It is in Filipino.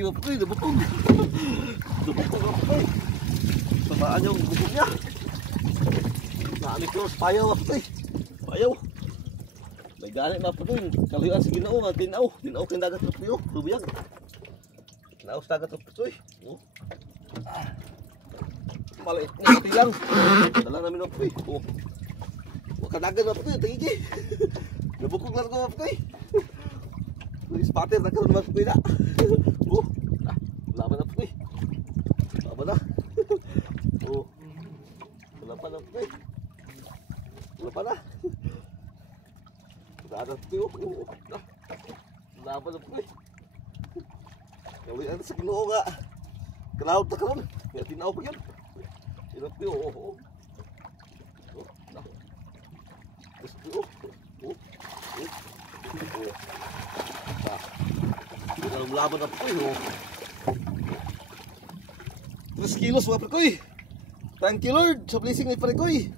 Sige mo Putoy, nabukog. Nabukog ang Putoy. Samaan yung bukog niya. Naalikos, payaw Putoy. Payaw. May ganit na Putoy. Kaluyaan sa Ginoo nga tinaw. Tinaw kayong dagat na Putoy. Lubiyag. Tinaw sa dagat na Putoy. Maliit na Putoy lang. Dala namin na Putoy. Wakadagan na Putoy. Tangigi. Nabukog lang ko Putoy. Spatter na karoon naman Putoy na. Laban na Putoy. Laban na. Wala pa na Putoy. Wala pa na. Wala na Putoy. Laban na Putoy. Kawin sa Ginoo nga. Kalahot na karoon. Kaya tinaw pa yun. Tinaw Putoy. Laban na Putoy. 3 kilos mga Prekoy. Thank you Lord sa blessing ni Prekoy.